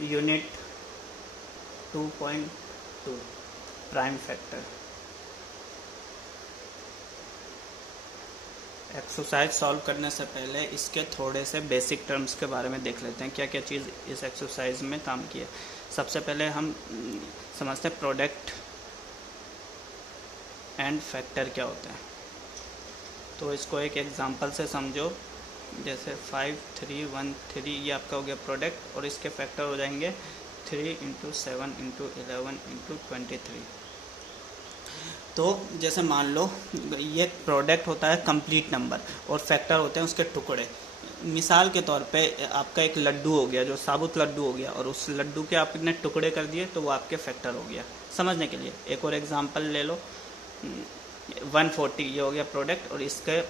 Unit 2.2 prime factor. Exercise solve करने से पहले इसके थोड़े से बेसिक टर्म्स के बारे में देख लेते हैं, क्या क्या चीज़ इस एक्सरसाइज में काम की है। सबसे पहले हम समझते हैं प्रोडक्ट एंड फैक्टर क्या होते हैं। तो इसको एक एग्जांपल से समझो, जैसे 5, 3, 1, 3 ये आपका हो गया प्रोडक्ट, और इसके फैक्टर हो जाएंगे 3 × 7 × 11 × 23। तो जैसे मान लो ये प्रोडक्ट होता है कंप्लीट नंबर और फैक्टर होते हैं उसके टुकड़े। मिसाल के तौर पे आपका एक लड्डू हो गया, जो साबुत लड्डू हो गया, और उस लड्डू के आपने टुकड़े कर दिए तो वो आपके फैक्टर हो गया। समझने के लिए एक और एग्जांपल ले लो, 140 ये हो गया प्रोडक्ट, और इसके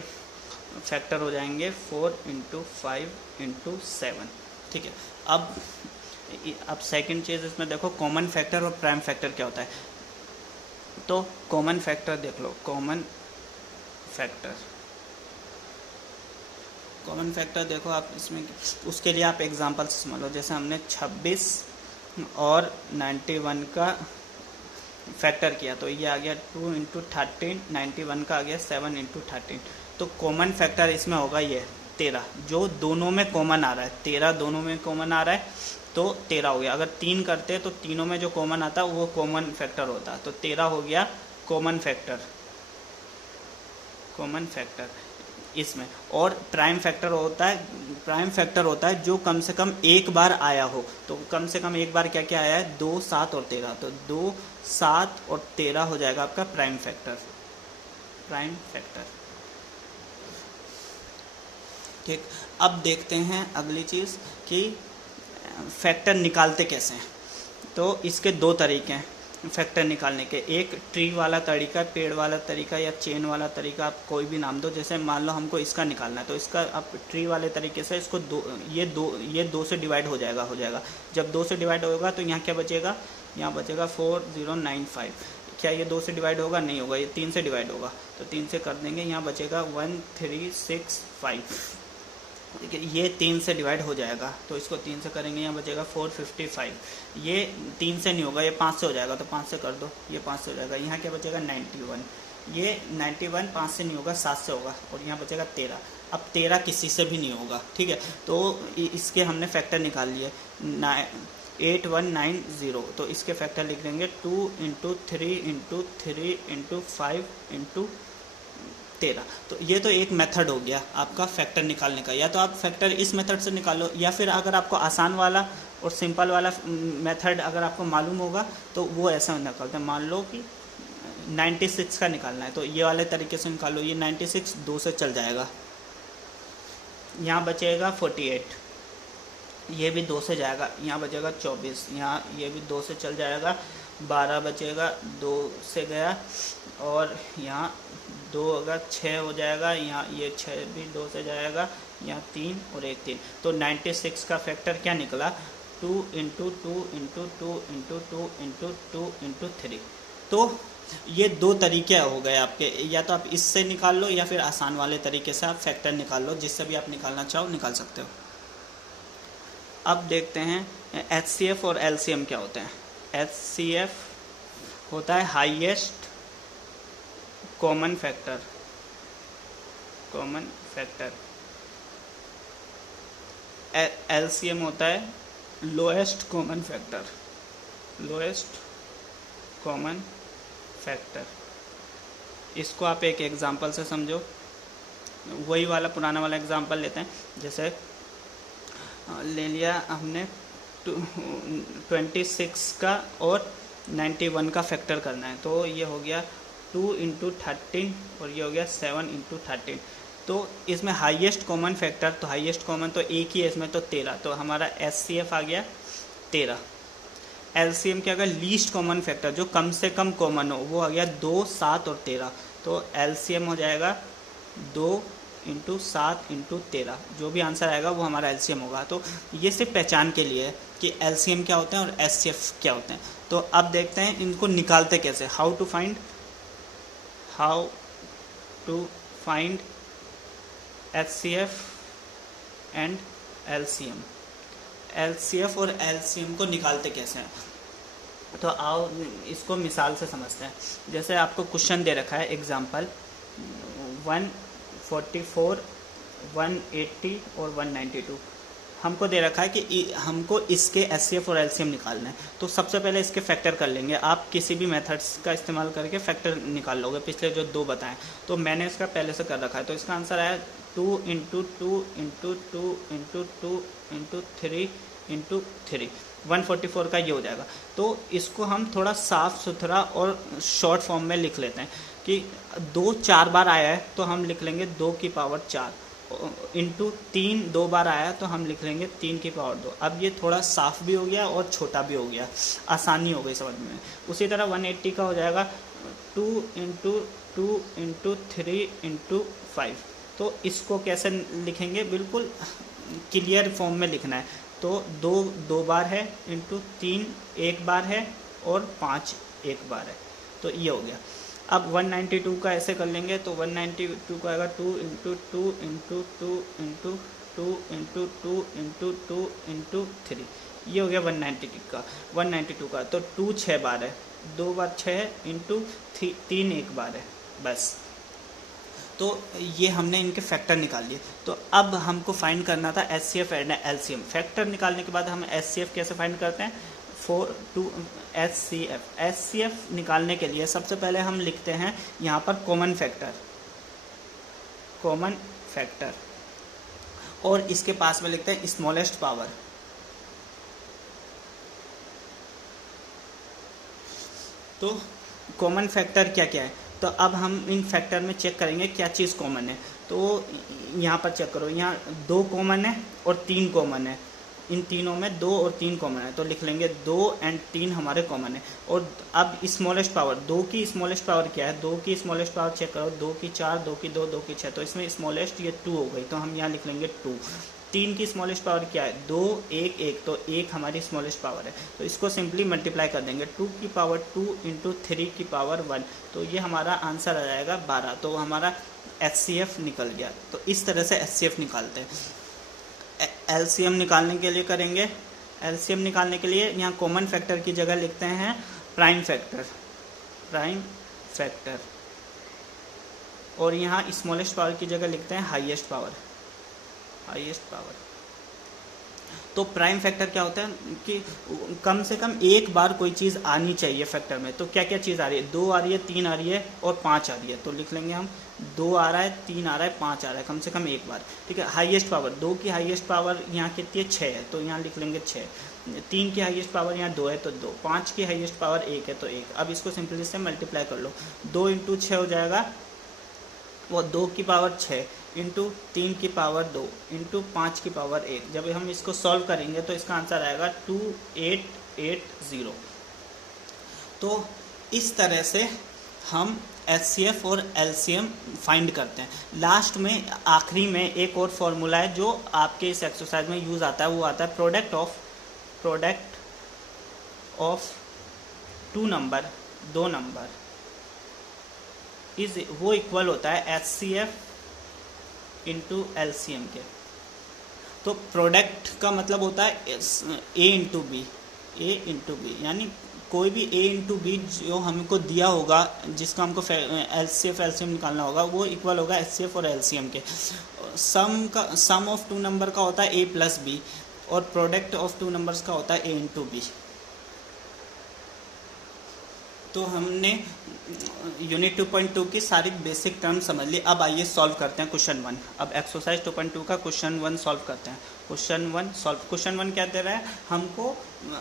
फैक्टर हो जाएंगे 4 × 5 × 7। ठीक है। अब सेकंड चीज़ इसमें देखो, कॉमन फैक्टर और प्राइम फैक्टर क्या होता है। तो कॉमन फैक्टर देख लो, कॉमन फैक्टर देखो आप इसमें, उसके लिए आप एग्जांपल से समझ लो। जैसे हमने 26 और 91 का फैक्टर किया तो ये आ गया 2 × 13, 91 का आ गया 7 × 13। तो कॉमन फैक्टर इसमें होगा ये 13, जो दोनों में कॉमन आ रहा है। 13 दोनों में कॉमन आ रहा है तो 13 हो गया। अगर 3 करते तो तीनों में जो कॉमन आता है वो कॉमन फैक्टर होता, तो 13 हो गया कॉमन फैक्टर इसमें। और प्राइम फैक्टर होता है जो कम से कम एक बार आया हो। तो कम से कम एक बार क्या क्या आया है, 2, 7 और 13। तो 2, 7 और 13 हो जाएगा आपका प्राइम फैक्टर। ठीक। अब देखते हैं अगली चीज़ कि फैक्टर निकालते कैसे हैं। तो इसके दो तरीके हैं फैक्टर निकालने के। एक ट्री वाला तरीका, पेड़ वाला तरीका, या चेन वाला तरीका, आप कोई भी नाम दो। जैसे मान लो हमको इसका निकालना है तो इसका आप ट्री वाले तरीके से इसको ये दो से डिवाइड हो जाएगा। जब 2 से डिवाइड होगा तो यहाँ क्या बचेगा, यहाँ बचेगा 4095। क्या ये 2 से डिवाइड होगा? नहीं होगा, ये 3 से डिवाइड होगा। तो 3 से कर देंगे, यहाँ बचेगा 1365। देखिए ये 3 से डिवाइड हो जाएगा तो इसको 3 से करेंगे, यहाँ बचेगा 455। ये 3 से नहीं होगा, ये 5 से हो जाएगा तो 5 से कर दो, ये 5 से हो जाएगा। यहाँ क्या बचेगा 91। ये 91 5 से नहीं होगा, 7 से होगा, और यहाँ बचेगा 13। अब 13 किसी से भी नहीं होगा। ठीक है, तो इसके हमने फैक्टर निकाल लिए 8190। तो इसके फैक्टर लिख देंगे 2 × 3 × 3 × 5 × 13। तो ये तो एक मेथड हो गया आपका फैक्टर निकालने का। या तो आप फैक्टर इस मेथड से निकालो, या फिर अगर आपको आसान वाला और सिंपल वाला मेथड अगर आपको मालूम होगा तो वो ऐसा निकालते हैं। मान लो कि 96 का निकालना है तो ये वाले तरीके से निकालो। ये 96 2 से चल जाएगा, यहाँ बचेगा 48, ये भी 2 से जाएगा, यहाँ बचेगा 24, यहाँ ये भी 2 से चल जाएगा, 12 बचेगा, 2 से गया, और यहाँ 2 अगर 6 हो जाएगा, यहाँ ये 6 भी 2 से जाएगा, यहाँ 3 और 1 3। तो 96 का फैक्टर क्या निकला, 2 × 2 × 2 × 2 × 2 × 3। तो ये 2 तरीके हो गए आपके। या तो आप इससे निकाल लो या फिर आसान वाले तरीके से आप फैक्टर निकाल लो, जिससे भी आप निकालना चाहो निकाल सकते हो। अब देखते हैं HCF और LCM क्या होते हैं। HCF होता है हाईएस्ट कॉमन फैक्टर। LCM होता है लोएस्ट कॉमन फैक्टर। इसको आप एक एग्जांपल से समझो। वही वाला पुराना वाला एग्जांपल लेते हैं। जैसे ले लिया हमने 26 का और 91 का फैक्टर करना है, तो ये हो गया 2 × 13 और ये हो गया 7 × 13। तो इसमें हाईएस्ट कॉमन फैक्टर, तो हाईएस्ट कॉमन तो एक ही है इसमें, तो 13। तो हमारा HCF आ गया 13। LCM क्या होगा, लीस्ट कॉमन फैक्टर, जो कम से कम कॉमन हो, वो आ गया 2, 7 और 13। तो LCM हो जाएगा 2 × 7 × 13। जो भी आंसर आएगा वो हमारा LCM होगा। तो ये सिर्फ पहचान के लिए है कि LCM क्या होते हैं और HCF क्या होते हैं। तो अब देखते हैं इनको निकालते कैसे। How to find HCF and LCM। LCF और एलसीएम को निकालते कैसे हैं, तो आओ इसको मिसाल से समझते हैं। जैसे आपको क्वेश्चन दे रखा है एग्जांपल 144, 180 और 192 हमको दे रखा है कि हमको इसके एचसीएफ और एलसीएम निकालना है। तो सबसे पहले इसके फैक्टर कर लेंगे। आप किसी भी मेथड्स का इस्तेमाल करके फैक्टर निकाल लोगे, पिछले जो दो बताएं। तो मैंने इसका पहले से कर रखा है, तो इसका आंसर आया 2 × 2 × 2 × 2 × 3 × 3 144 का ये हो जाएगा। तो इसको हम थोड़ा साफ सुथरा और शॉर्ट फॉर्म में लिख लेते हैं कि 2 4 बार आया है तो हम लिख लेंगे 2 की पावर 4 इंटू 3 2 बार आया तो हम लिख लेंगे 3 की पावर 2। अब ये थोड़ा साफ भी हो गया और छोटा भी हो गया, आसानी हो गई समझने में। उसी तरह 180 का हो जाएगा 2 × 2 × 3 × 5। तो इसको कैसे लिखेंगे, बिल्कुल क्लियर फॉर्म में लिखना है। तो 2 बार है, इंटू 3 1 बार है और 5 1 बार है, तो ये हो गया। अब 192 का ऐसे कर लेंगे, तो 192 का आएगा 2 × 2 × 2 × 2 × 2 × 2 × 3। ये हो गया 192 का। तो 2 6 बार है, 2 बार 6 इंटू 3 1 बार है, बस। तो ये हमने इनके फैक्टर निकाल लिए। तो अब हमको फाइंड करना था एचसीएफ एंड एलसीएम। फैक्टर निकालने के बाद हम एचसीएफ कैसे फाइंड करते हैं, 4 2 एचसीएफ निकालने के लिए सबसे पहले हम लिखते हैं यहाँ पर कॉमन फैक्टर, और इसके पास में लिखते हैं स्मॉलेस्ट पावर। तो कॉमन फैक्टर क्या क्या है, तो अब हम इन फैक्टर में चेक करेंगे क्या चीज़ कॉमन है। तो यहाँ पर चेक करो, यहाँ 2 कॉमन है और 3 कॉमन है। इन तीनों में 2 और 3 कॉमन है, तो लिख लेंगे 2 और 3 हमारे कॉमन है। और अब स्मॉलेस्ट पावर, 2 की स्मॉलेस्ट पावर क्या है, 2 की स्मॉलेस्ट पावर चेक करो, 2 की 4, 2 की 2, 2 की 6, तो इसमें स्मॉलेस्ट ये 2 हो गई, तो हम यहाँ लिख लेंगे 2। 3 की स्मॉलेस्ट पावर क्या है, 2 1 1, तो 1 हमारी स्मॉलेस्ट पावर है। तो इसको सिंपली मल्टीप्लाई कर देंगे, 2 की पावर 2 × 3 की पावर 1, तो ये हमारा आंसर आ जाएगा 12। तो हमारा एचसीएफ निकल गया। तो इस तरह से एचसीएफ निकालते हैं। एलसीएम निकालने के लिए करेंगे, एलसीएम निकालने के लिए यहाँ कॉमन फैक्टर की जगह लिखते हैं प्राइम फैक्टर, और यहाँ स्मॉलेस्ट पावर की जगह लिखते हैं हाईएस्ट पावर। तो प्राइम फैक्टर क्या होता है कि कम से कम एक बार कोई चीज़ आनी चाहिए फैक्टर में। तो क्या क्या चीज़ आ रही है, 2 आ रही है, 3 आ रही है और 5 आ रही है। तो लिख लेंगे हम 2 आ रहा है, 3 आ रहा है, 5 आ रहा है, कम से कम एक बार। ठीक है। हाईएस्ट पावर, 2 की हाईएस्ट पावर यहाँ कितनी है, 6 है, तो यहाँ लिख लेंगे 6। 3 की हाईएस्ट पावर यहाँ 2 है तो 2। 5 की हाईएस्ट पावर 1 है तो 1। अब इसको सिंपली से मल्टीप्लाई कर लो, 2 × 6 हो जाएगा वो 2 की पावर 6 इंटू 3 की पावर 2 इंटू 5 की पावर 1। जब हम इसको सॉल्व करेंगे तो इसका आंसर आएगा 2880। तो इस तरह से हम एचसीएफ और एलसीएम फाइंड करते हैं। लास्ट में आखिरी में एक और फॉर्मूला है जो आपके इस एक्सरसाइज में यूज़ आता है, वो आता है product of 2 number, 2 number is वो इक्वल होता है एचसीएफ इंटू एलसीएम के। तो प्रोडक्ट का मतलब होता है ए इंटू बी, यानी कोई भी ए इंटू बी जो हमको दिया होगा, जिसका हमको एचसीएफ एलसीएम निकालना होगा, वो इक्वल होगा एचसीएफ और एलसीएम के। सम ऑफ 2 नंबर का होता है ए प्लस बी, और प्रोडक्ट ऑफ 2 नंबर्स का होता है ए इंटू बी। तो हमने यूनिट 2.2 की सारी बेसिक टर्म समझ ली। अब आइए सॉल्व करते हैं क्वेश्चन 1। अब एक्सरसाइज 2.2 का क्वेश्चन 1 सॉल्व करते हैं। क्वेश्चन 1 क्या दे रहा है हमको,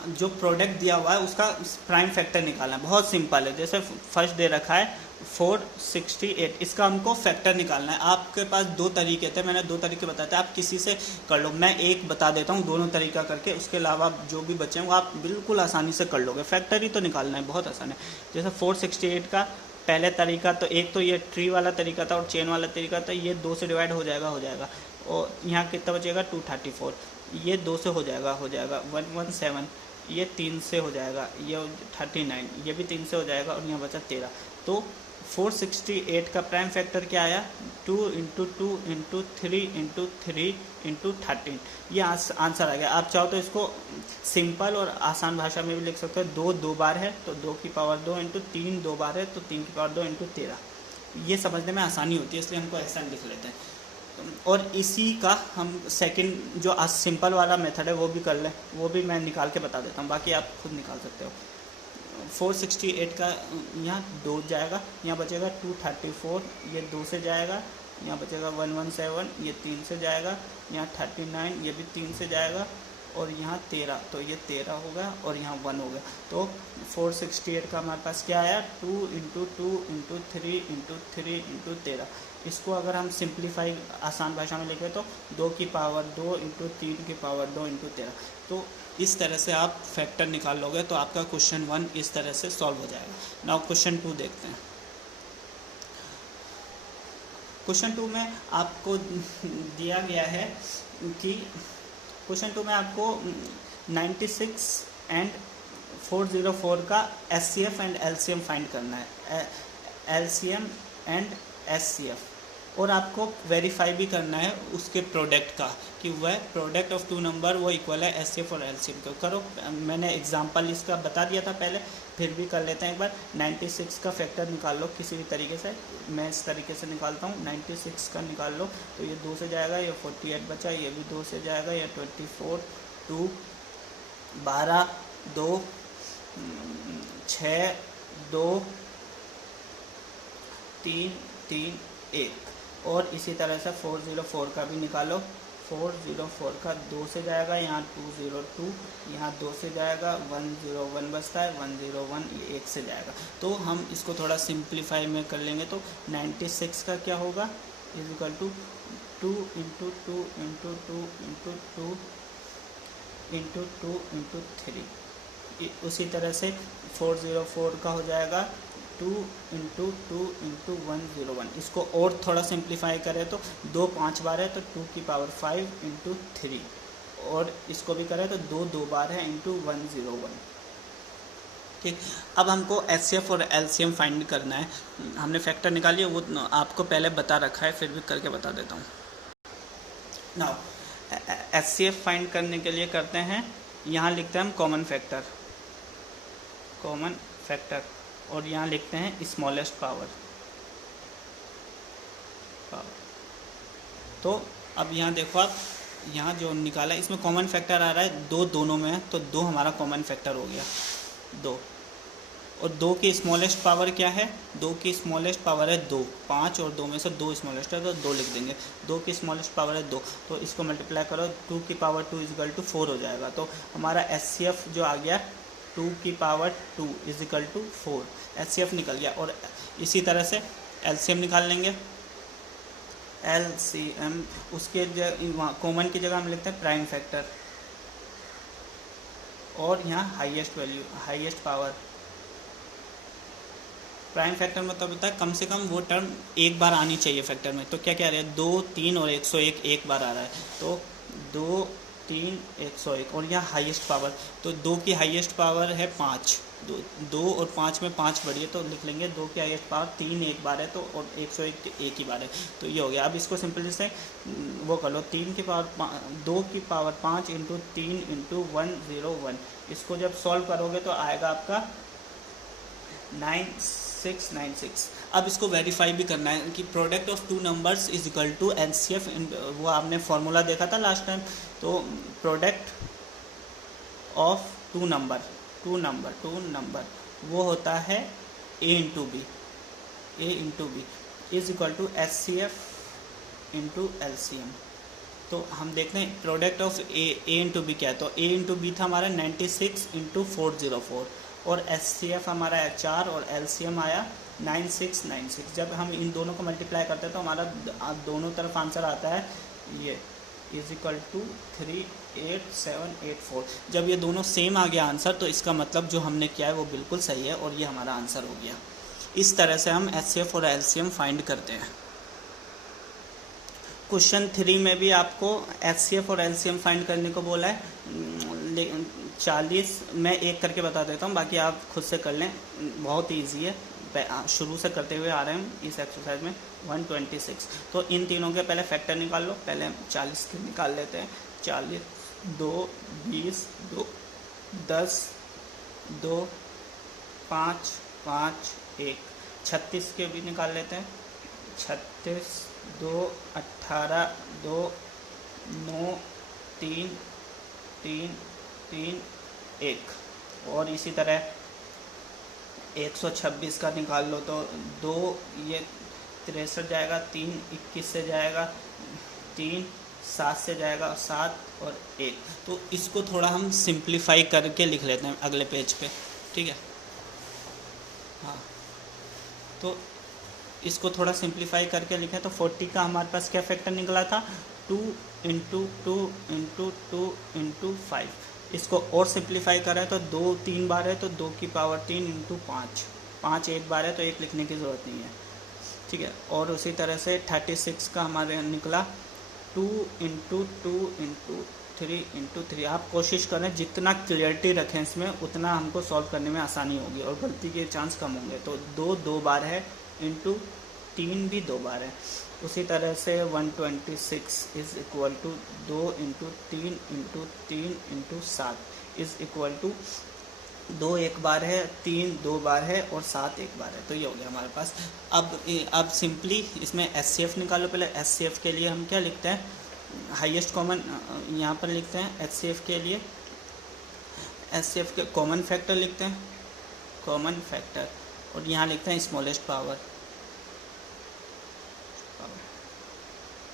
जो प्रोडक्ट दिया हुआ है उसका प्राइम फैक्टर निकालना है। बहुत सिंपल है। जैसे फर्स्ट दे रखा है 468, इसका हमको फैक्टर निकालना है। आपके पास 2 तरीके थे, मैंने 2 तरीके बताए थे, आप किसी से कर लो। मैं एक बता देता हूँ दोनों तरीका करके, उसके अलावा जो भी बचे हैं वो आप बिल्कुल आसानी से कर लोगे। फैक्टर ही तो निकालना है, बहुत आसान है। जैसे 468 का पहले तरीका, तो एक तो ये ट्री वाला तरीका था और चेन वाला तरीका था। ये 2 से डिवाइड हो जाएगा, और यहाँ कितना बचेगा 234, ये 2 से हो जाएगा 117, ये 3 से हो जाएगा, ये 39, ये भी 3 से हो जाएगा, और यहाँ बचा 13। तो 468 का प्राइम फैक्टर क्या आया, 2 इंटू 2 इंटू 3 इंटू 3 इंटू 13, ये आंसर आ गया। आप चाहो तो इसको सिंपल और आसान भाषा में भी लिख सकते हो। 2 2 बार है तो 2 की पावर 2 इंटू 3 2 बार है तो 3 की पावर 2 इंटू 13। ये समझने में आसानी होती है इसलिए हमको ऐसा लिख लेते हैं। और इसी का हम सेकंड जो सिंपल वाला मेथड है वो भी कर लें, वो भी मैं निकाल के बता देता हूँ, बाकी आप खुद निकाल सकते हो। 468 का यहाँ 2 जाएगा, यहाँ बचेगा 234, ये 2 से जाएगा, यहाँ बचेगा 117, ये 3 से जाएगा, यहाँ 39, ये भी 3 से जाएगा, और यहाँ 13, तो ये 13 हो गया और यहाँ 1 हो गया। तो 468 का हमारे पास क्या आया, 2 इंटू 2 इंटू 3 इंटू 3 इंटू 13। इसको अगर हम सिंप्लीफाई आसान भाषा में लिखें तो 2 की पावर 2 इंटू 3 की पावर 2 इंटू 13। तो इस तरह से आप फैक्टर निकाल लोगे तो आपका क्वेश्चन 1 इस तरह से सॉल्व हो जाएगा। नाउ क्वेश्चन 2 देखते हैं। क्वेश्चन 2 में आपको दिया गया है कि क्वेश्चन 2 में आपको 96 एंड 404 का एचसीएफ एंड एलसीएम फाइंड करना है, एलसीएम एंड एचसीएफ, और आपको वेरीफाई भी करना है उसके प्रोडक्ट का कि वह प्रोडक्ट ऑफ 2 नंबर वो इक्वल है एचसीएफ और एलसीएम को। करो, मैंने एग्जांपल इसका बता दिया था पहले, फिर भी कर लेते हैं एक बार। 96 का फैक्टर निकाल लो किसी भी तरीके से, मैं इस तरीके से निकालता हूँ। 96 का निकाल लो तो ये 2 से जाएगा, ये 48 बचा, ये भी 2 से जाएगा, ये 24, 2, 12, 2, 6, 2, 3, 3, 1। और इसी तरह से 404 का भी निकालो। 404 का 2 से जाएगा, यहाँ 202, यहाँ 2 से जाएगा, 101 बचता है, 101 ये 1 से जाएगा। तो हम इसको थोड़ा सिंप्लीफाई में कर लेंगे तो 96 का क्या होगा, is equal to 2 into 2 into 2 into 2 into 2 into 3। उसी तरह से 404 का हो जाएगा 2 इंटू 2 इंटू 101। इसको और थोड़ा सिंप्लीफाई करें तो 2 5 बार है तो 2 की पावर 5 इंटू 3, और इसको भी करें तो 2 2 बार है इंटू 101। ठीक, अब हमको एचसीएफ और एलसीएम फाइंड करना है। हमने फैक्टर निकाली है, वो आपको पहले बता रखा है, फिर भी करके बता देता हूँ। नाउ एचसीएफ फाइंड करने के लिए करते हैं, यहाँ लिखते हैं हम कॉमन फैक्टर, और यहाँ लिखते हैं स्मॉलेस्ट पावर। तो अब यहाँ देखो आप, यहाँ जो निकाला है इसमें कॉमन फैक्टर आ रहा है 2 दोनों में है, तो 2 हमारा कॉमन फैक्टर हो गया 2। और 2 की स्मॉलेस्ट पावर क्या है, 2 की स्मॉलेस्ट पावर है 2, 5 और 2 में से 2 स्मॉलेस्ट है तो 2 लिख देंगे। 2 की स्मॉलेस्ट पावर है 2, तो इसको मल्टीप्लाई करो, 2 की पावर 2 इजिकल टू 4 हो जाएगा। तो हमारा एचसीएफ जो आ गया 2 की पावर 2 इजिकल टू 4, एचसीएफ निकल गया। और इसी तरह से एलसीएम निकाल लेंगे। एलसीएम उसके कॉमन की जगह हम लिखते हैं प्राइम फैक्टर, और यहाँ highest value, highest power. Prime factor मतलब होता है कम से कम वो टर्म एक बार आनी चाहिए फैक्टर में। तो क्या कह रहे हैं, 2 3 और 101 एक बार आ रहा है, तो 2 3 101। और यहाँ हाईएस्ट पावर, तो 2 की हाईएस्ट पावर है 5, 2 और 5 में 5 बढ़ी है तो लिख लेंगे 2 की हाईएस्ट पावर 3 एक बार है तो, और 101 एक ही बार है, तो ये हो गया। अब इसको सिंपल से वो कर लो, 3 की पावर 2 की पावर 5 इंटू 3 इंटू 101। इसको जब सॉल्व करोगे तो आएगा आपका 9696। अब इसको वेरीफाई भी करना है कि product of 2 numbers is equal to HCF, वो आपने फॉर्मूला देखा था लास्ट टाइम। तो प्रोडक्ट ऑफ 2 नंबर वो होता है a into B is equal to HCF into LCM. तो हम देखते हैं product of a into B क्या है, तो a इंटू बी था हमारा 96 इंटू 404, और एचसीएफ हमारा है 4 और एलसीएम आया 9696। जब हम इन दोनों को मल्टीप्लाई करते हैं तो हमारा दोनों तरफ आंसर आता है ये इज इक्वल टू 38784। जब ये दोनों सेम आ गया आंसर तो इसका मतलब जो हमने किया है वो बिल्कुल सही है और ये हमारा आंसर हो गया। इस तरह से हम एचसीएफ और एलसीएम फाइंड करते हैं। क्वेश्चन 3 में भी आपको एचसीएफ और एलसीएम फाइंड करने को बोला है। 40 मैं एक करके बता देता हूँ, बाकी आप खुद से कर लें, बहुत ईजी है। शुरू से करते हुए आ रहे हैं इस एक्सरसाइज में 126। तो इन तीनों के पहले फैक्टर निकाल लो। पहले हम 40 के निकाल लेते हैं। 40, 2, 20, 2, 10, 2, 5, 5, 1। 36 के भी निकाल लेते हैं। 36, 2, 18, 2, 9, 3, 3, 3, 1। और इसी तरह 126 का निकाल लो तो 2 ये 63 जाएगा, 3 21 से जाएगा, 3 7 से जाएगा, 7 और 1। तो इसको थोड़ा हम सिंप्लीफाई करके लिख लेते हैं अगले पेज पे, ठीक है। हाँ, तो इसको थोड़ा सिंप्लीफाई करके लिखें तो 40 का हमारे पास क्या फैक्टर निकला था, 2 × 2 × 2 × 5। इसको और सिंप्लीफाई करें तो 2 3 बार है तो 2 की पावर 3 × 5। 5 एक बार है तो 1 लिखने की ज़रूरत नहीं है, ठीक है। और उसी तरह से 36 का हमारे निकला 2 × 2 × 3 × 3। आप कोशिश करें जितना क्लियरिटी रखें इसमें उतना हमको सॉल्व करने में आसानी होगी और गलती के चांस कम होंगे। तो 2 बार है, इंटू 3 भी 2 बार है। उसी तरह से 126 is equal to 2 × 3 × 3 × 7 is equal to 2 एक बार है, 3 2 बार है और 7 एक बार है। तो ये हो गया हमारे पास। अब सिंपली इसमें HCF निकालो। पहले HCF के लिए हम क्या लिखते हैं, हाईएस्ट कॉमन यहाँ पर लिखते हैं। HCF के लिए HCF के कॉमन फैक्टर लिखते हैं, कॉमन फैक्टर, और यहाँ लिखते हैं स्मॉलेस्ट पावर।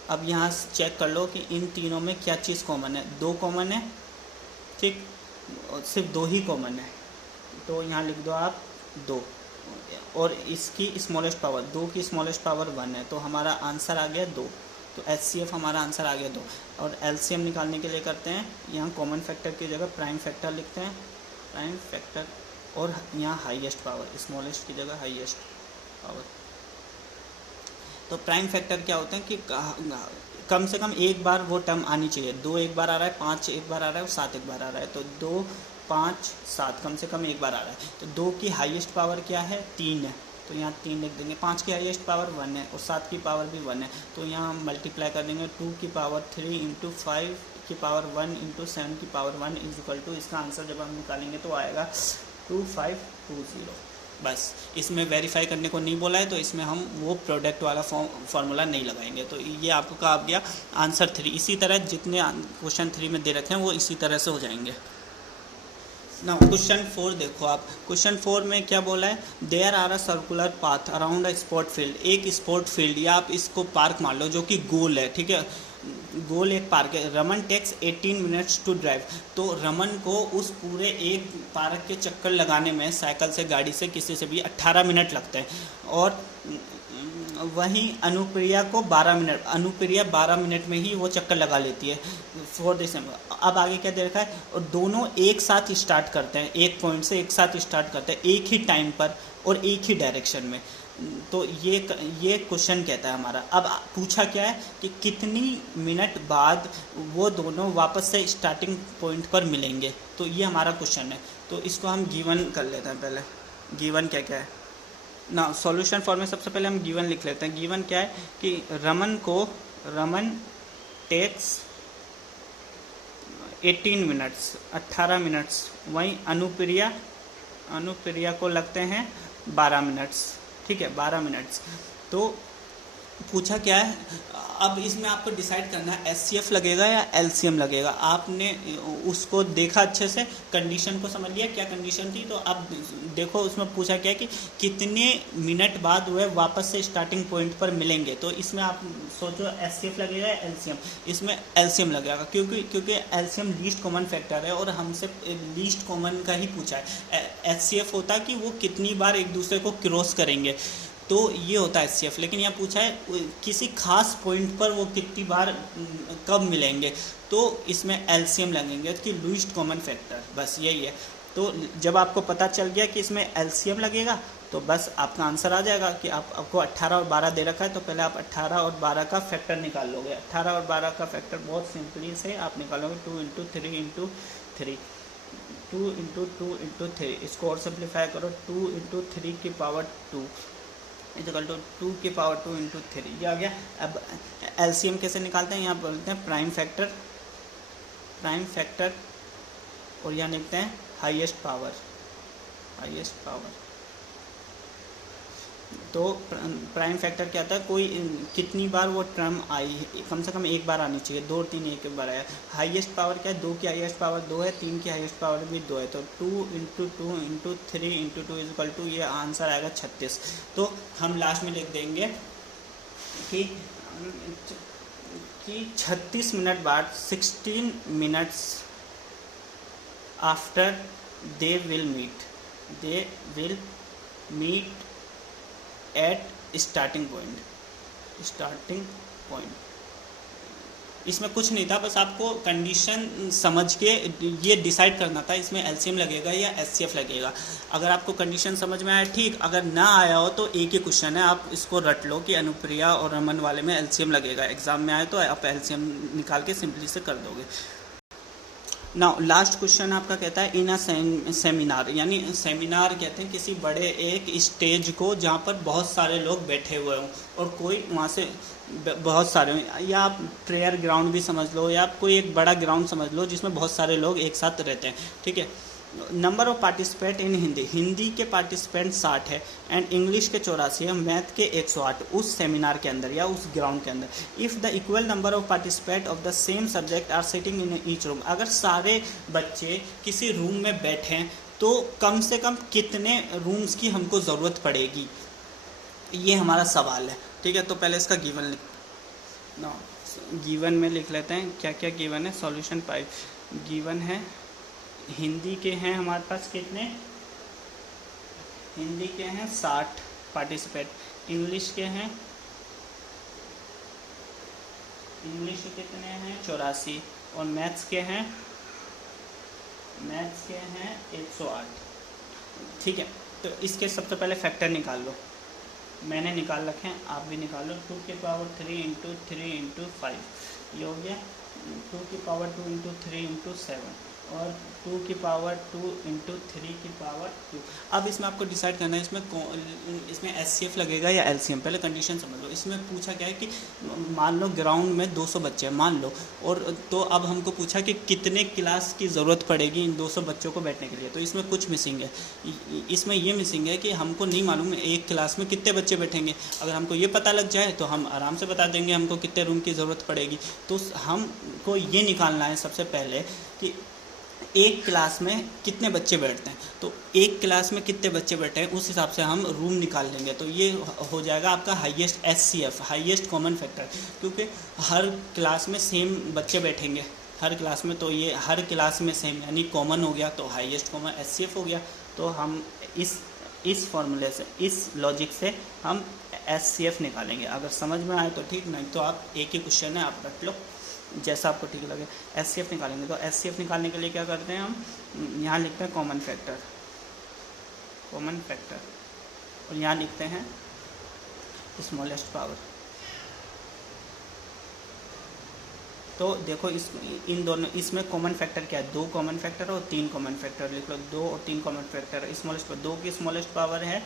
अब यहाँ चेक कर लो कि इन तीनों में क्या चीज़ कॉमन है। 2 कॉमन है, ठीक, सिर्फ 2 ही कॉमन है। तो यहाँ लिख दो आप 2, और इसकी स्मॉलेस्ट पावर 2 की स्मॉलेस्ट पावर 1 है। तो हमारा आंसर आ गया 2। तो HCF हमारा आंसर आ गया 2। और LCM निकालने के लिए करते हैं, यहाँ कॉमन फैक्टर की जगह प्राइम फैक्टर लिखते हैं, प्राइम फैक्टर, और यहाँ हाईएस्ट पावर, स्मॉलेस्ट की जगह हाईएस्ट पावर। तो प्राइम फैक्टर क्या होते हैं कि कम से कम एक बार वो टर्म आनी चाहिए। 2 एक बार आ रहा है, 5 एक बार आ रहा है और 7 एक बार आ रहा है। तो 2 5 7 कम से कम एक बार आ रहा है। तो 2 की हाईएस्ट पावर क्या है, 3 है, तो यहाँ 3 लिख देंगे। 5 की हाईएस्ट पावर 1 है और 7 की पावर भी 1 है। तो यहाँ हम मल्टीप्लाई कर देंगे। 2 की पावर 3 × 5 की पावर 1 × 7 की पावर 1 इज इक्वल टू, इसका आंसर जब हम निकालेंगे तो आएगा 2520। बस इसमें वेरीफाई करने को नहीं बोला है, तो इसमें हम वो प्रोडक्ट वाला फार्मूला नहीं लगाएंगे। तो ये आपका आ गया आंसर 3। इसी तरह जितने क्वेश्चन 3 में दे रखे हैं वो इसी तरह से हो जाएंगे ना। क्वेश्चन 4 देखो आप। क्वेश्चन 4 में क्या बोला है, there are a circular path around a sport field. एक स्पोर्ट फील्ड या आप इसको पार्क मान लो जो कि गोल है, ठीक है, गोल एक पार्क है। Raman takes 18 minutes to drive. तो रमन को उस पूरे एक पार्क के चक्कर लगाने में साइकिल से, गाड़ी से, किसी से भी 18 मिनट लगते हैं। और वहीं अनुप्रिया को 12 मिनट, अनुप्रिया 12 मिनट में ही वो चक्कर लगा लेती है 4 दिसंबर। अब आगे क्या दे रखा है, और दोनों एक साथ स्टार्ट करते हैं, एक पॉइंट से एक साथ स्टार्ट करते हैं, एक ही टाइम पर और एक ही डायरेक्शन में। तो ये क्वेश्चन कहता है हमारा। अब पूछा क्या है कि कितनी मिनट बाद वो दोनों वापस से स्टार्टिंग पॉइंट पर मिलेंगे। तो ये हमारा क्वेश्चन है। तो इसको हम गिवन कर लेते हैं। पहले गिवन क्या क्या है ना, सॉल्यूशन फॉर्म में सबसे पहले हम गिवन लिख लेते हैं। गिवन क्या है कि रमन टेक्स 18 मिनट्स, 18 मिनट्स। वहीं अनुप्रिया को लगते हैं 12 मिनट्स, ठीक है, 12 मिनट्स। तो पूछा क्या है, अब इसमें आपको डिसाइड करना है HCF लगेगा या LCM लगेगा। आपने उसको देखा अच्छे से, कंडीशन को समझ लिया क्या कंडीशन थी। तो अब देखो उसमें पूछा क्या है कि कितने मिनट बाद वह वापस से स्टार्टिंग पॉइंट पर मिलेंगे। तो इसमें आप सोचो HCF लगेगा या LCM। इसमें LCM लगेगा, क्योंकि LCM लीस्ट कॉमन फैक्टर है और हमसे लीस्ट कॉमन का ही पूछा है। HCF होता है कि वो कितनी बार एक दूसरे को क्रॉस करेंगे, तो ये होता है HCF। लेकिन यहाँ पूछा है किसी खास पॉइंट पर वो कितनी बार कब मिलेंगे, तो इसमें LCM लगेंगे कि लीस्ट कॉमन फैक्टर, बस यही है। तो जब आपको पता चल गया कि इसमें LCM लगेगा तो बस आपका आंसर आ जाएगा कि आपको 18 और 12 दे रखा है। तो पहले आप 18 और 12 का फैक्टर निकाल लोगे। 18 और 12 का फैक्टर बहुत सिंपली से आप निकालोगे, 2 × 3 × 3। 2 इंटू 3, इसको और सिंप्लीफाई करो, 2 इंटू 3 की पावर 2 इक्वल टू 2 की पावर 2 इंटू 3, ये आ गया। अब एलसीएम कैसे निकालते हैं, यहाँ बोलते हैं प्राइम फैक्टर, और यहाँ लिखते हैं हाईएस्ट पावर। तो प्राइम फैक्टर क्या आता है, कोई कितनी बार वो टर्म आई, कम से कम एक बार आनी चाहिए, 2 3 एक बार आया। हाईएस्ट पावर क्या है, 2 की हाईएस्ट पावर 2 है, 3 की हाईएस्ट पावर भी 2 है, तो 2 into 2 into 3 into 2 is equal to, ये आंसर आएगा 36। तो हम लास्ट में लिख देंगे कि 36 मिनट बाद, 16 minutes after they will meet at starting point। इसमें कुछ नहीं था, बस आपको कंडीशन समझ के ये डिसाइड करना था इसमें एलसीएम लगेगा या एचसीएफ लगेगा। अगर आपको कंडीशन समझ में आया ठीक, अगर ना आया हो तो एक ही क्वेश्चन है, आप इसको रट लो कि अनुप्रिया और रमन वाले में एलसीएम लगेगा। एग्जाम में आए तो आप एलसीएम निकाल के सिंपली से कर दोगे। नाउ लास्ट क्वेश्चन आपका कहता है इन अ सेमिनार, यानी सेमिनार कहते हैं किसी बड़े एक स्टेज को जहाँ पर बहुत सारे लोग बैठे हुए हों और कोई वहाँ से बहुत सारे हों, या आप प्रेयर ग्राउंड भी समझ लो, या आप कोई एक बड़ा ग्राउंड समझ लो जिसमें बहुत सारे लोग एक साथ रहते हैं, ठीक है। Number of participant in Hindi के पार्टिसिपेंट 60 है, एंड इंग्लिश के 84 है, मैथ के 108 उस सेमिनार के अंदर या उस ग्राउंड के अंदर। If the equal number of participant of the same subject are sitting in each room, अगर सारे बच्चे किसी रूम में बैठे हैं तो कम से कम कितने रूम्स की हमको ज़रूरत पड़ेगी, ये हमारा सवाल है, ठीक है। तो पहले इसका गिवन में लिख लेते हैं क्या क्या गिवन है। सॉल्यूशन 5 गिवन है। हिंदी के हैं हमारे पास कितने, हिंदी के हैं 60 पार्टिसिपेंट, इंग्लिश के हैं, इंग्लिश के कितने हैं 84, और मैथ्स के हैं 108, ठीक है। तो इसके सबसे पहले फैक्टर निकाल लो, मैंने निकाल रखे हैं, आप भी निकाल लो। 2 की पावर 3 इंटू 3 इंटू 5, ये हो गया 2 की पावर 2 इंटू 3 इंटू 7, और 2 की पावर 2 इंटू 3 की पावर 2। अब इसमें आपको डिसाइड करना है इसमें एचसीएफ लगेगा या एलसीएम। पहले कंडीशन समझ लो। इसमें पूछा क्या है कि मान लो ग्राउंड में 200 बच्चे हैं, मान लो, और तो अब हमको पूछा कि कितने क्लास की ज़रूरत पड़ेगी इन 200 बच्चों को बैठने के लिए। तो इसमें कुछ मिसिंग है, इसमें ये मिसिंग है कि हमको नहीं मालूम एक क्लास में कितने बच्चे बैठेंगे। अगर हमको ये पता लग जाए तो हम आराम से बता देंगे हमको कितने रूम की ज़रूरत पड़ेगी। तो हमको ये निकालना है सबसे पहले कि एक क्लास में कितने बच्चे बैठते हैं, तो एक क्लास में कितने बच्चे बैठे हैं उस हिसाब से हम रूम निकाल लेंगे। तो ये हो जाएगा आपका highest HCF, highest common factor, क्योंकि हर क्लास में सेम बच्चे बैठेंगे हर क्लास में, तो ये हर क्लास में सेम यानी कॉमन हो गया, तो हाईएस्ट कॉमन एचसीएफ हो गया। तो हम इस फॉर्मूले से, इस लॉजिक से हम एचसीएफ निकालेंगे। अगर समझ में आए तो ठीक, नहीं तो आप एक ही क्वेश्चन है आप रट लो जैसा आपको ठीक लगे। एचसीएफ निकालेंगे, तो एचसीएफ निकालने के लिए क्या करते हैं हम, यहाँ लिखते हैं कॉमन फैक्टर, और यहाँ लिखते हैं स्मॉलेस्ट पावर। तो देखो इन दोनों, इसमें कॉमन फैक्टर क्या है, 2 कॉमन फैक्टर और 3 कॉमन फैक्टर लिख लो। 2 और 3 कॉमन फैक्टर। स्मॉलेस्ट पावर 2 की स्मॉलेस्ट पावर है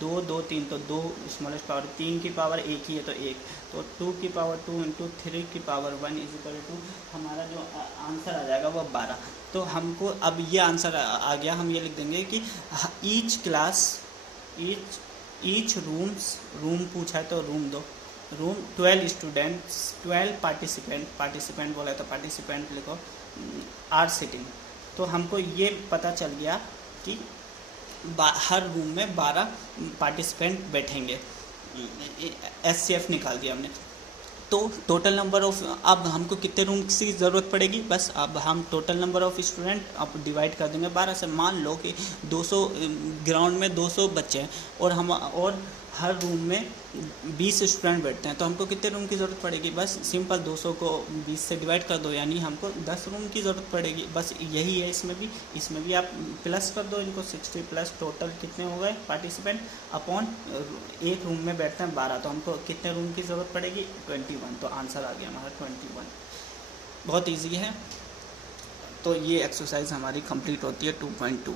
2, 2 3, तो 2 स्मॉलेस्ट पावर। 3 की पावर 1 ही है तो 1, तो 2 की पावर 2 इंटू 3 की पावर 1 इज इक्वल टू हमारा जो आंसर आ जाएगा वो 12। तो हमको अब ये आंसर आ गया, हम ये लिख देंगे कि ईच क्लास, ईच रूम पूछा है तो रूम 2, रूम 12 स्टूडेंट्स, 12 पार्टिसिपेंट बोला है तो पार्टिसिपेंट लिखो, आर सिटिंग। तो हमको ये पता चल गया कि हर रूम में 12 पार्टिसिपेंट बैठेंगे। एचसीएफ निकाल दिया हमने। तो टोटल नंबर ऑफ, अब हमको कितने रूम की ज़रूरत पड़ेगी, बस अब हम टोटल नंबर ऑफ स्टूडेंट अब डिवाइड कर देंगे 12 से। मान लो कि 200 ग्राउंड में 200 बच्चे हैं और हर रूम में 20 स्टूडेंट बैठते हैं, तो हमको कितने रूम की ज़रूरत पड़ेगी, बस सिंपल 200 को 20 से डिवाइड कर दो, यानी हमको 10 रूम की ज़रूरत पड़ेगी। बस यही है इसमें भी आप प्लस कर दो इनको, 60 प्लस टोटल कितने हो गए पार्टिसिपेंट अपॉन एक रूम में बैठते हैं 12, तो हमको कितने रूम की ज़रूरत पड़ेगी 21। तो आंसर आ गया हमारा 21। बहुत ईजी है। तो ये एक्सरसाइज हमारी कंप्लीट होती है 2.2।